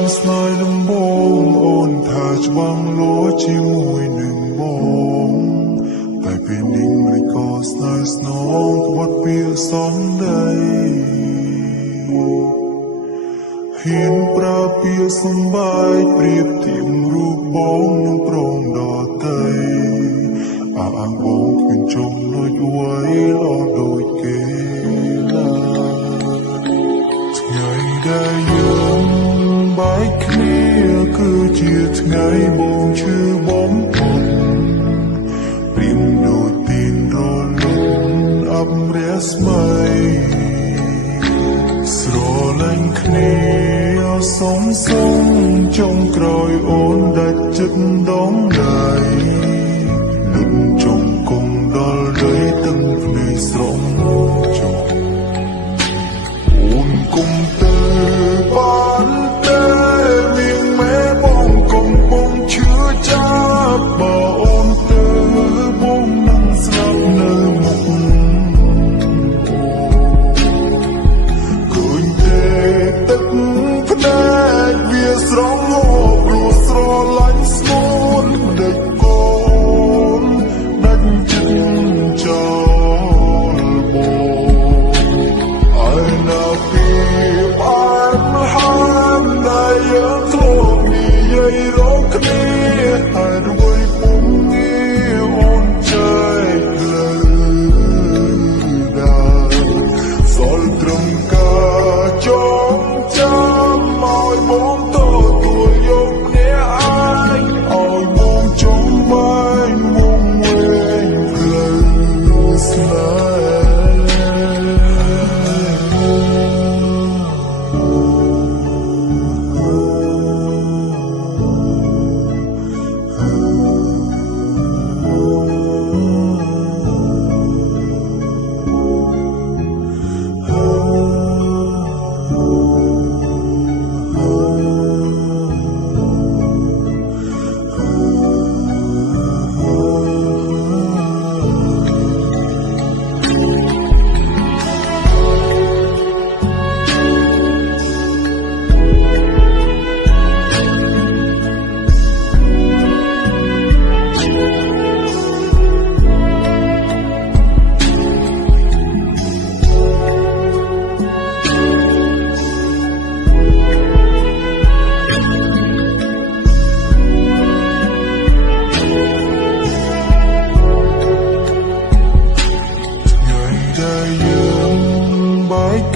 តាមស្នេហ៍ដំបងអូនថាច្បាំងលោជាមួយនឹងបងតែពេលនេះមិនក៏ស្នេហ៍ស្នងក្បត់ពីសំដីហ៊ានប្រើពាក្យសម្បែកប្រៀបធៀបរូបបងនឹងប្រងដតីអាងបងគ្មានចំណុចអ្វីល្អដូចគេឡើយថ្ងៃដែលយើងបែកគ្នាគឺជាថ្ងៃបងឈឺបំផុតព្រៀងដូចទីនរលត់អបរាស្មីស្រលាញ់គ្នាសុំចុងក្រោយអូនដាច់ចិត្តដងដៃលុនចុងគង់ដល់ដីទឹកភ្នែកស្រងចុងអូនគុំទៅបានទេមានម៉ែបងកំពុងឈឺចាប់បើអូនទៅបងនឹងស្លាប់នៅមុខឃើញទេទឹកភ្នែកវាស្រងហូរព្រោះស្រឡាញ់ស្ងួនដឹកកូនដាច់ចិត្តចោលបងហើយណាពីបានហាមដែលយើងធ្លាប់និយាយរកគ្នាហើយអ្វីពុំងារអូនចែកលើដែរសល់ត្រឹមការចងចាំឲ្យបងទទួលយកអ្នកឯងឲ្យបងចង់បានវងវែងផ្លូវស្នេ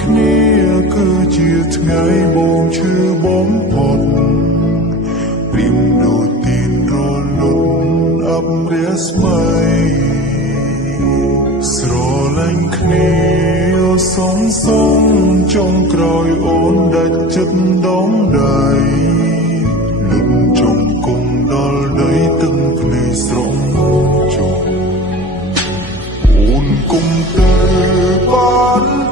គ្នាគឺជាថ្ងៃបងឈឺបំផុតព្រៀងដូចទីនរលត់អបរាស្មីស្រលាញ់គ្នាសុំចុងក្រោយអូនដាច់ចិត្តដងដៃលុនចុងគង់ដល់ដីទឹកភ្នែកស្រងចុងអូនគុំទៅបាន